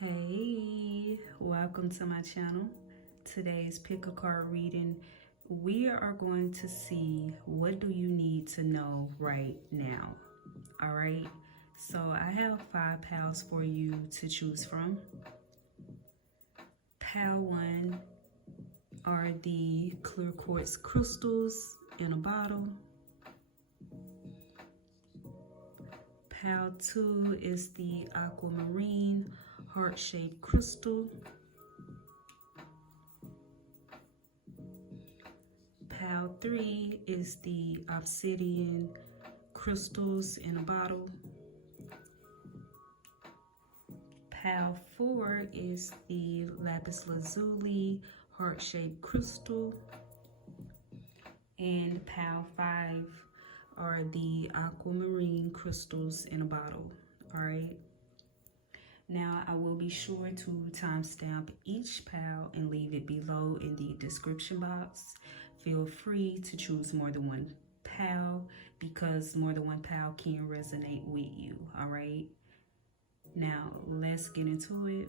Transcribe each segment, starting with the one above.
Hey, welcome to my channel. Today's pick a card reading, we are going to see what do you need to know right now. All right, so I have 5 pals for you to choose from. Pal 1 are the clear quartz crystals in a bottle. Pal 2 is the Aquamarine heart-shaped crystal. Pal 3 is the Obsidian crystals in a bottle. Pal 4 is the Lapis Lazuli heart-shaped crystal. And Pal 5 are the Aquamarine crystals in a bottle. All right. Now, I will be sure to timestamp each pal and leave it below in the description box. Feel free to choose more than one pal because more than one pal can resonate with you, all right? Now, let's get into it.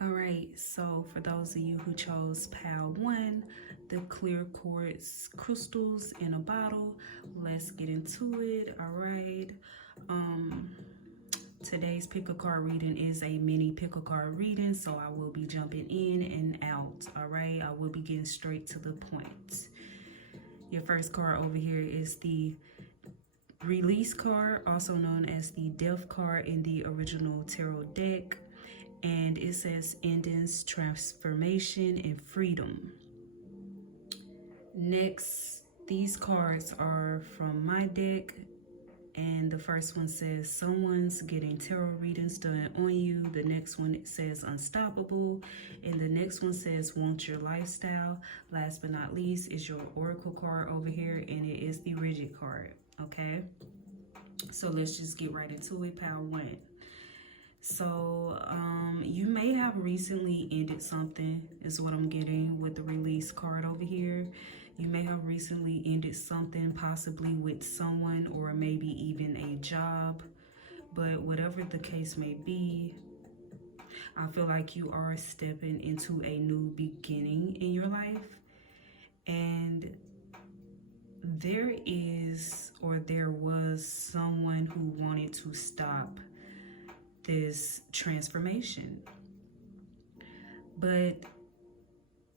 All right, so for those of you who chose Pal 1, the clear quartz crystals in a bottle, let's get into it. All right. Today's pick a card reading is a mini pick a card reading, so I will be jumping in and out. All right, I will be getting straight to the point. Your first card over here is the release card, also known as the death card in the original tarot deck. And it says endings, transformation, and freedom. Next, these cards are from my deck. And the first one says someone's getting tarot readings done on you. The next one says unstoppable. And the next one says want your lifestyle. Last but not least is your oracle card over here. And it is the rigid card. Okay. So let's just get right into it. Pal 1. So you may have recently ended something is what I'm getting with the release card over here. You may have recently ended something, possibly with someone or maybe even a job. But whatever the case may be, I feel like you are stepping into a new beginning in your life. And there is or there was someone who wanted to stop this transformation, but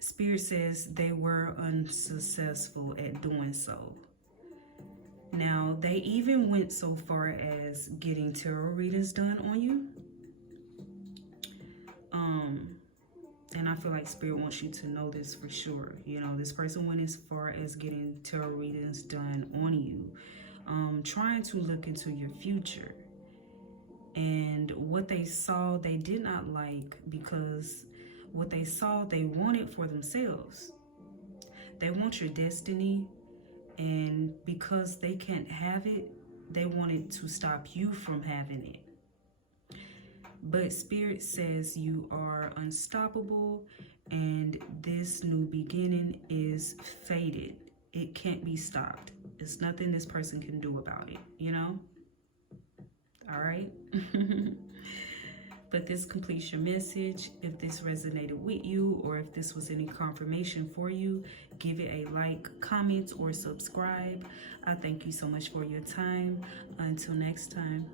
Spirit says they were unsuccessful at doing so. Now, they even went so far as getting tarot readings done on you. And I feel like Spirit wants you to know this for sure. You know, this person went as far as getting tarot readings done on you, trying to look into your future. And what they saw, they did not like, because what they saw, they wanted for themselves. They want your destiny, and because they can't have it, they wanted to stop you from having it. But Spirit says you are unstoppable, and this new beginning is fated. It can't be stopped. There's nothing this person can do about it, you know? All right. But this completes your message. If this resonated with you, or if this was any confirmation for you, give it a like, comment, or subscribe. I thank you so much for your time. Until next time.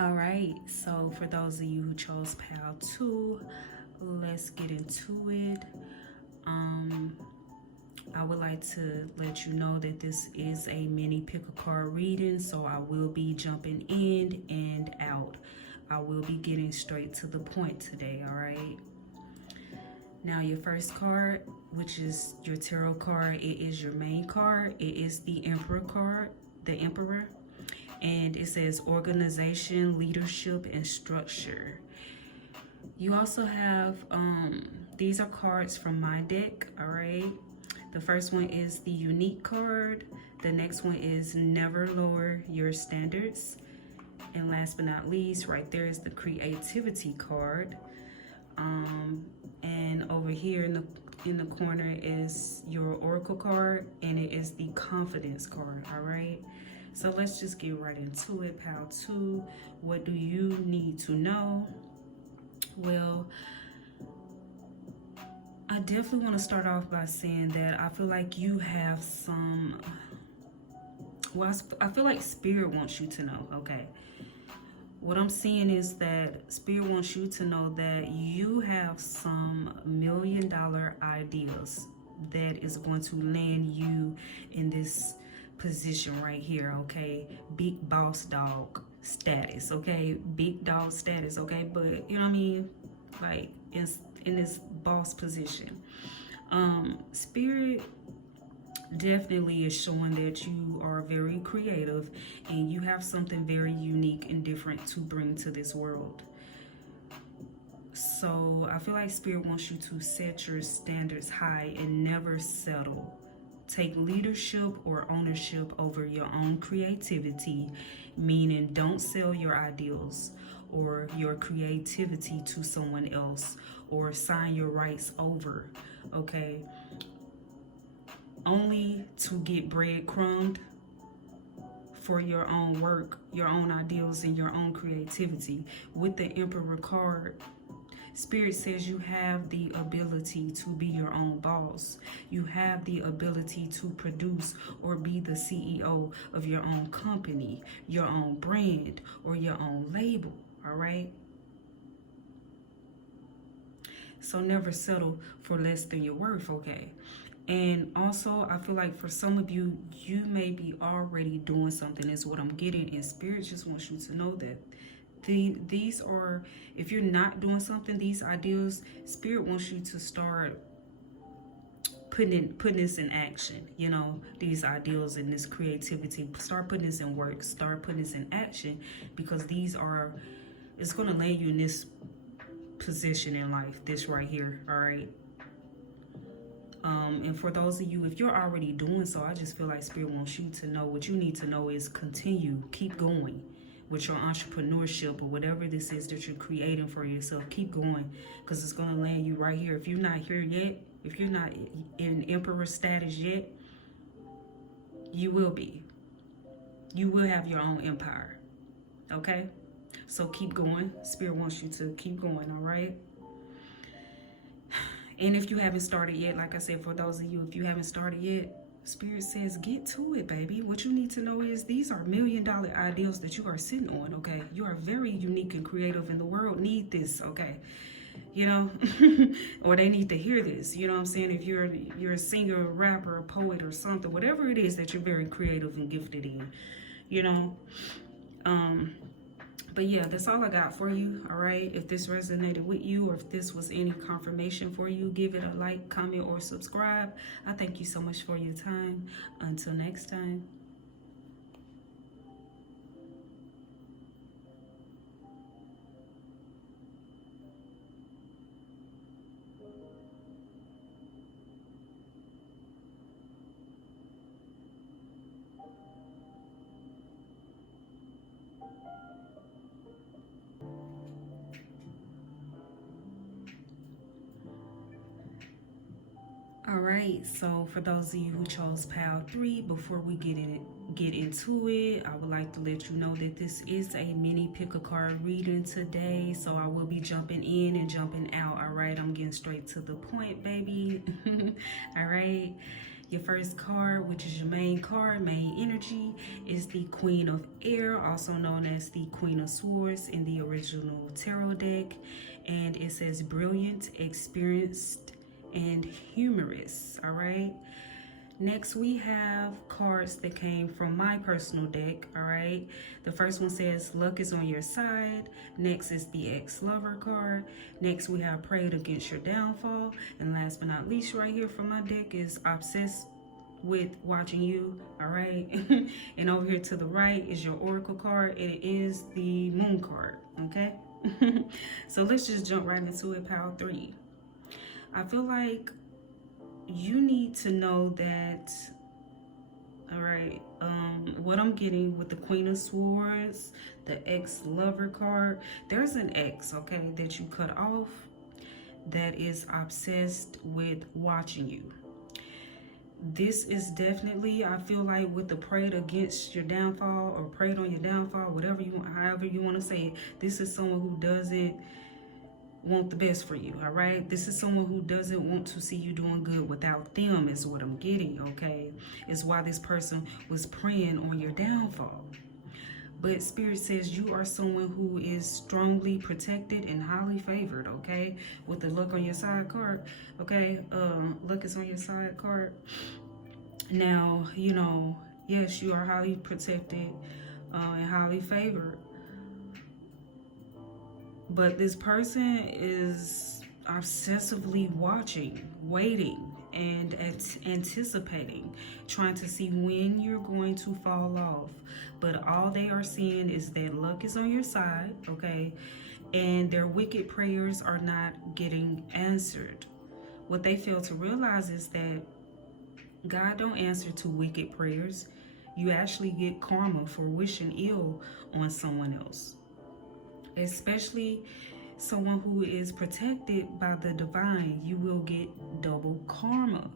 All right, so for those of you who chose pile 2, let's get into it. I would like to let you know that this is a mini pick a card reading, so I will be jumping in and out. I will be getting straight to the point today, all right? Now your first card, which is your tarot card, it is your main card. It is the Emperor card, the Emperor. And it says organization, leadership, and structure. You also have, these are cards from my deck, all right? The first one is the unique card. The next one is never lower your standards. And last but not least, right there is the creativity card. And over here in the corner is your oracle card, and it is the confidence card, all right? So let's just get right into it. Pile 2, what do you need to know? Well, I definitely want to start off by saying that I feel like you have some, well, I feel like Spirit wants you to know, okay? What I'm seeing is that Spirit wants you to know that you have some $1 million ideas that is going to land you in this position right here, okay? Big boss dog status, okay? Big dog status, okay? But, you know what I mean? Like, in this boss position. Spirit definitely is showing that you are very creative and you have something very unique and different to bring to this world. So I feel like Spirit wants you to set your standards high and never settle. Take leadership or ownership over your own creativity, meaning don't sell your ideals or your creativity to someone else or sign your rights over, okay? Only to get breadcrumbed for your own work, your own ideals, and your own creativity. With the Emperor card, Spirit says you have the ability to be your own boss. You have the ability to produce or be the CEO of your own company, your own brand, or your own label, all right? So never settle for less than your worth, okay? And also, I feel like for some of you, you may be already doing something, is what I'm getting. And Spirit just wants you to know that these are, if you're not doing something, these ideas, Spirit wants you to start putting this in action, you know, these ideals and this creativity. Start putting this in work, start putting this in action, because these are, it's going to land you in this position in life, this right here, all right? And for those of you, if you're already doing so, I just feel like Spirit wants you to know, what you need to know is continue, keep going with your entrepreneurship or whatever this is that you're creating for yourself. Keep going, because it's going to land you right here. If you're not here yet, if you're not in Emperor status yet, you will be. You will have your own empire, okay? So keep going. Spirit wants you to keep going, all right? And if you haven't started yet, like I said, for those of you, if you haven't started yet, Spirit says, get to it, baby. What you need to know is these are $1 million ideals that you are sitting on, okay? You are very unique and creative, and the world need this, okay? You know, or they need to hear this, you know what I'm saying? If you're a singer, a rapper, a poet, or something, whatever it is that you're very creative and gifted in, you know? But yeah, that's all I got for you, all right? If this resonated with you, or if this was any confirmation for you, give it a like, comment, or subscribe. I thank you so much for your time. Until next time. All right, so for those of you who chose pile 3, before we get into it, I would like to let you know that this is a mini pick a card reading today, so I will be jumping in and jumping out. All right, I'm getting straight to the point, baby. All right, Your first card, which is your main card, main energy, is the Queen of Air, also known as the Queen of Swords in the original tarot deck. And it says brilliant, experienced, and humorous. All right. Next, we have cards that came from my personal deck, all right? The first one says, luck is on your side. Next is the ex-lover card. Next, we have prayed against your downfall. And last but not least, right here from my deck is obsessed with watching you, all right? And over here to the right is your oracle card. It is the moon card, okay? So let's just jump right into it, pile 3. I feel like you need to know that, all right, what I'm getting with the Queen of Swords, the ex-lover card, there's an ex, okay, that you cut off that is obsessed with watching you. This is definitely, I feel like, with the prayed against your downfall or prayed on your downfall, whatever you want, however you want to say it, this is someone who doesn't want the best for you, all right? This is someone who doesn't want to see you doing good without them, is what I'm getting, okay? Is why this person was praying on your downfall. But Spirit says you are someone who is strongly protected and highly favored, okay? With the luck on your side card, okay? Luck is on your side card. Now, you know, yes, you are highly protected and highly favored. But this person is obsessively watching, waiting, and anticipating, trying to see when you're going to fall off. But all they are seeing is that luck is on your side, okay? And their wicked prayers are not getting answered. What they fail to realize is that God don't answer to wicked prayers. You actually get karma for wishing ill on someone else. Especially someone who is protected by the divine, you will get double karma.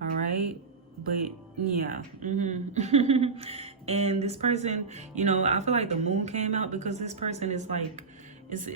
All right, but yeah, and this person, you know, I feel like the moon came out because this person is like, it's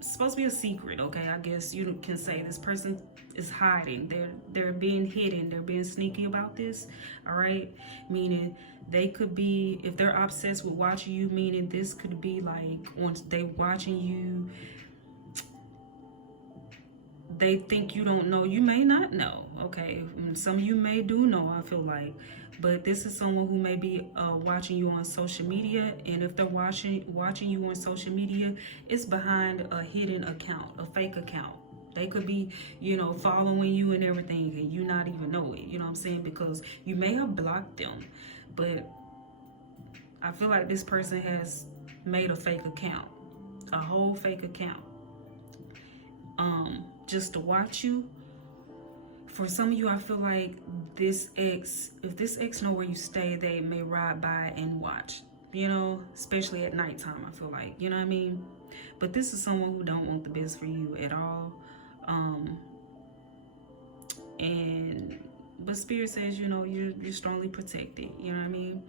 supposed to be a secret, okay? I guess you can say this person is hiding. They're being hidden. They're being sneaky about this, all right? Meaning they could be, if they're obsessed with watching you, meaning this could be like once they watching you, they think you don't know. You may not know, okay? Some of you may do know, I feel like. But this is someone who may be watching you on social media. And if they're watching you on social media, it's behind a hidden account, a fake account. They could be, you know, following you and everything, and you not even know it. You know what I'm saying? Because you may have blocked them. But I feel like this person has made a fake account, a whole fake account, just to watch you. For some of you, I feel like this ex, if this ex know where you stay, they may ride by and watch, you know, especially at nighttime, I feel like, you know what I mean? But this is someone who don't want the best for you at all. But Spirit says, you know, you're strongly protected, you know what I mean?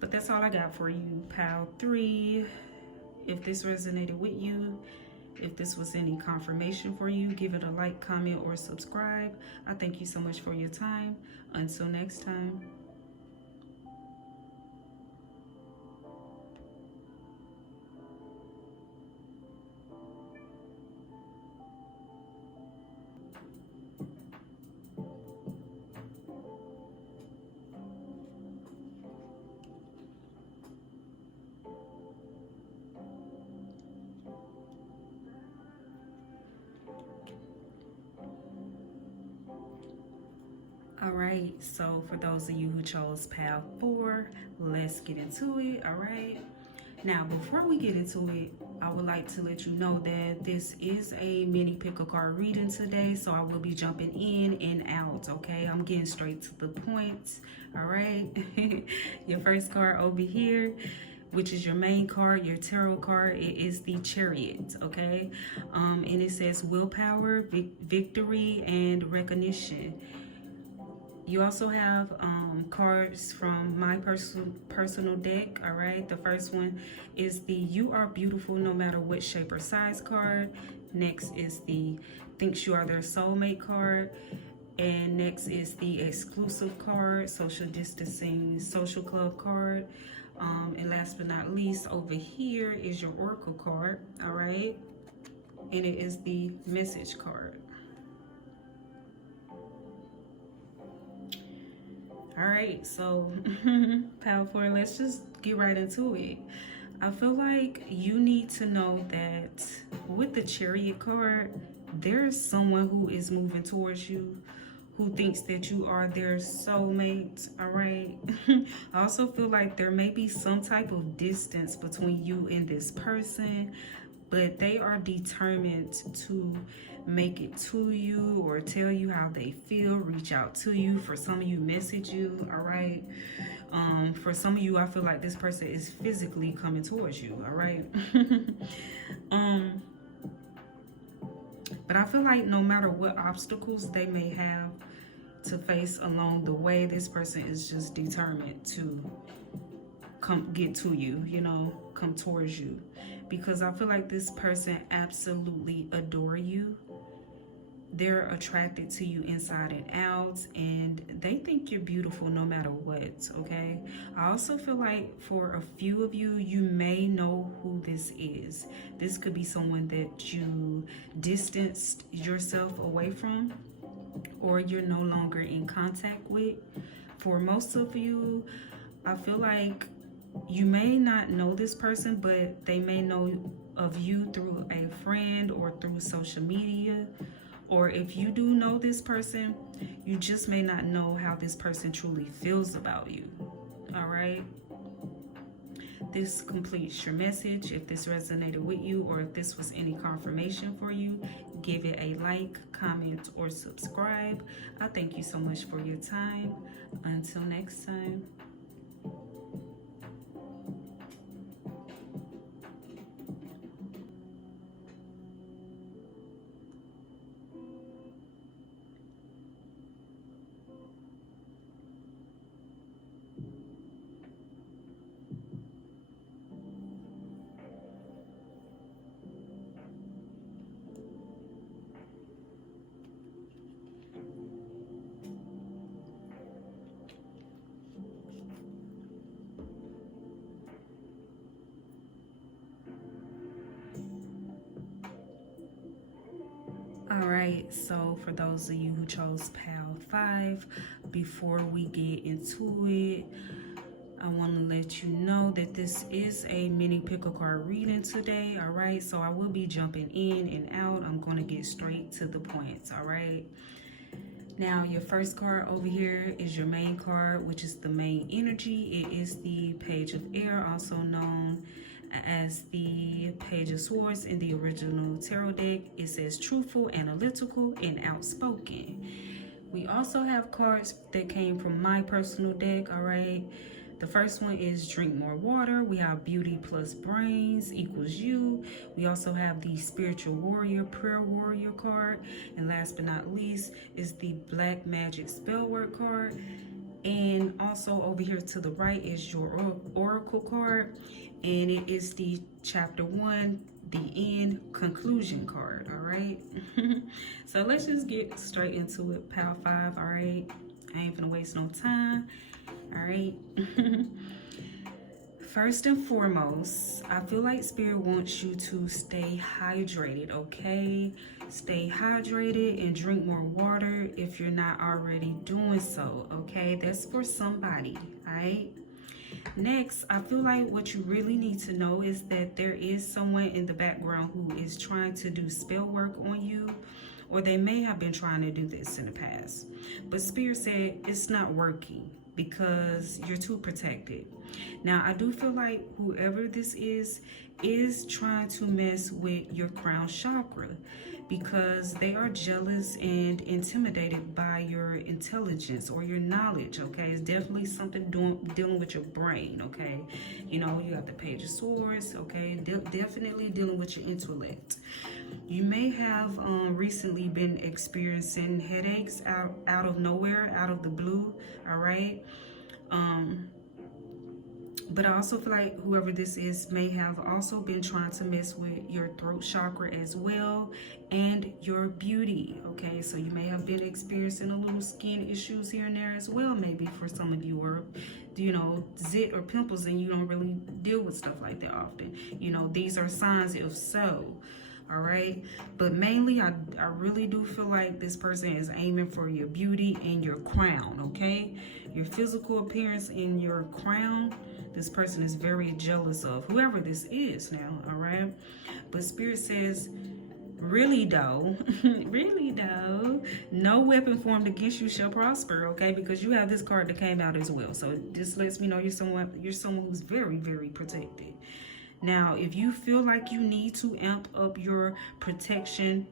But that's all I got for you, pile 3. If this resonated with you, if this was any confirmation for you, give it a like, comment, or subscribe. I thank you so much for your time. Until next time. All right, so for those of you who chose pile 4, let's get into it. All right, now before we get into it, I would like to let you know that this is a mini pick a card reading today, so I will be jumping in and out. Okay, I'm getting straight to the point. All right, your first card over here, which is your main card, your tarot card, it is the Chariot, okay? And it says willpower, victory, and recognition. You also have cards from my personal deck, all right? The first one is the You Are Beautiful No Matter What Shape or Size card. Next is the thinks you are their soulmate card. And next is the exclusive card, social distancing, social club card. And last but not least, over here is your oracle card, all right? And it is the message card. All right, so Power 4, let's just get right into it. I feel like you need to know that with the Chariot card, there's someone who is moving towards you, who thinks that you are their soulmate, all right? I also feel like there may be some type of distance between you and this person, but they are determined to make it to you or tell you how they feel, reach out to you. For some of you, message you, all right? For some of you, I feel like this person is physically coming towards you, all right? But I feel like no matter what obstacles they may have to face along the way, this person is just determined to get to you, you know, come towards you. Because I feel like this person absolutely adore you. They're attracted to you inside and out, and they think you're beautiful no matter what, okay? I also feel like for a few of you, you may know who this is. This could be someone that you distanced yourself away from, or you're no longer in contact with. For most of you, I feel like you may not know this person, but they may know of you through a friend or through social media. Or if you do know this person, you just may not know how this person truly feels about you, all right? This completes your message. If this resonated with you, or if this was any confirmation for you, give it a like, comment, or subscribe. I thank you so much for your time. Until next time. All right, so for those of you who chose Pal 5, before we get into it, I want to let you know that this is a mini pickle card reading today, all right? So I will be jumping in and out. I'm going to get straight to the points, all right? Now, your first card over here is your main card, which is the main energy. It is the Page of Air, also known as the Page of Swords in the original tarot deck. It says truthful, analytical, and outspoken. We also have cards that came from my personal deck, all right? The first one is drink more water. We have beauty plus brains equals you. We also have the spiritual warrior, prayer warrior card. And last but not least is the black magic spell work card. And also over here to the right is your oracle card. And it is the chapter 1, the end conclusion card, all right? So let's just get straight into it, Pal 5, all right? I ain't gonna waste no time. All right. First and foremost, I feel like Spirit wants you to stay hydrated, okay? Stay hydrated and drink more water if you're not already doing so, okay? That's for somebody, all right? Next, I feel like what you really need to know is that there is someone in the background who is trying to do spell work on you, or they may have been trying to do this in the past. But Spirit said it's not working because you're too protected. Now, I do feel like whoever this is trying to mess with your crown chakra because they are jealous and intimidated by your intelligence or your knowledge, okay? It's definitely something dealing with your brain, okay? You know, you got the Page of Swords, okay? Definitely dealing with your intellect. You may have recently been experiencing headaches out of nowhere, out of the blue, all right? But I also feel like whoever this is may have also been trying to mess with your throat chakra as well, and your beauty, okay? So you may have been experiencing a little skin issues here and there as well, maybe for some of you, or, you know, zit or pimples, and you don't really deal with stuff like that often. You know, these are signs if so. All right, but mainly I really do feel like this person is aiming for your beauty and your crown, okay? Your physical appearance and your crown, this person is very jealous of, whoever this is now, all right? But Spirit says, really though, really though, no weapon formed against you shall prosper, okay? Because you have this card that came out as well. So this lets me know you're someone who's very, very protected. Now, if you feel like you need to amp up your protection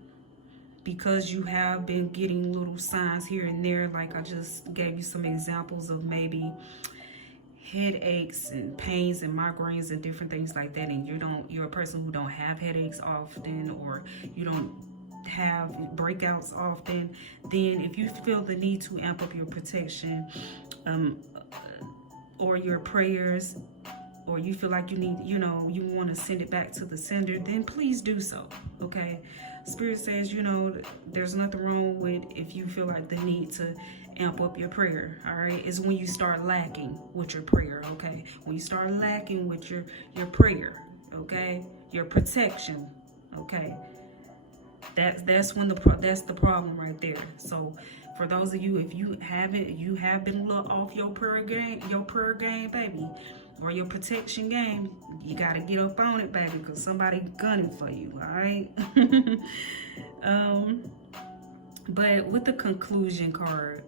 because you have been getting little signs here and there, like I just gave you some examples of maybe headaches and pains and migraines and different things like that, and you're a person who don't have headaches often, or you don't have breakouts often, then if you feel the need to amp up your protection or your prayers, or you feel like you need, you know, you want to send it back to the sender, then please do so, okay? Spirit says, you know, there's nothing wrong with if you feel like the need to amp up your prayer, all right? It's when you start lacking with your prayer, okay? When you start lacking with your prayer, okay? Your protection, okay? That's when that's the problem right there. So for those of you, if you have been a little off your prayer game, baby, or your protection game, you got to get up on it, baby, because somebody gunning for you, all right? But with the conclusion card,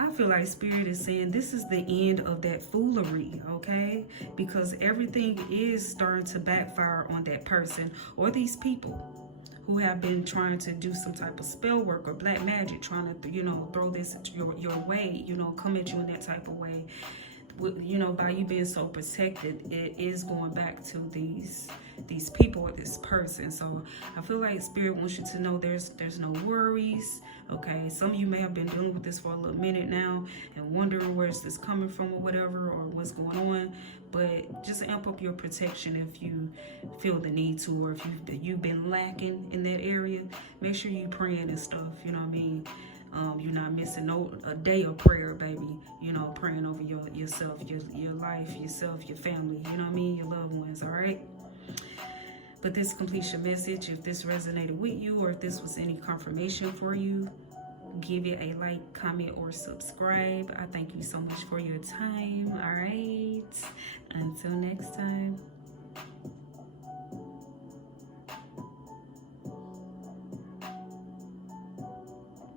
I feel like Spirit is saying this is the end of that foolery, okay? Because everything is starting to backfire on that person or these people who have been trying to do some type of spell work or black magic, trying to, you know, throw this your way, you know, come at you in that type of way. You know, by you being so protected, it is going back to these people or this person. So I feel like Spirit wants you to know there's no worries, okay? Some of you may have been dealing with this for a little minute now and wondering where is this coming from or whatever, or what's going on. But just amp up your protection if you feel the need to, or if you've been lacking in that area. Make sure you praying and stuff, you know what I mean? You're not missing a day of prayer, baby. You know, praying over yourself, your life, yourself, your family, you know what I mean, your loved ones, all right? But this completes your message. If this resonated with you, or if this was any confirmation for you, give it a like, comment, or subscribe. I thank you so much for your time, all right? Until next time.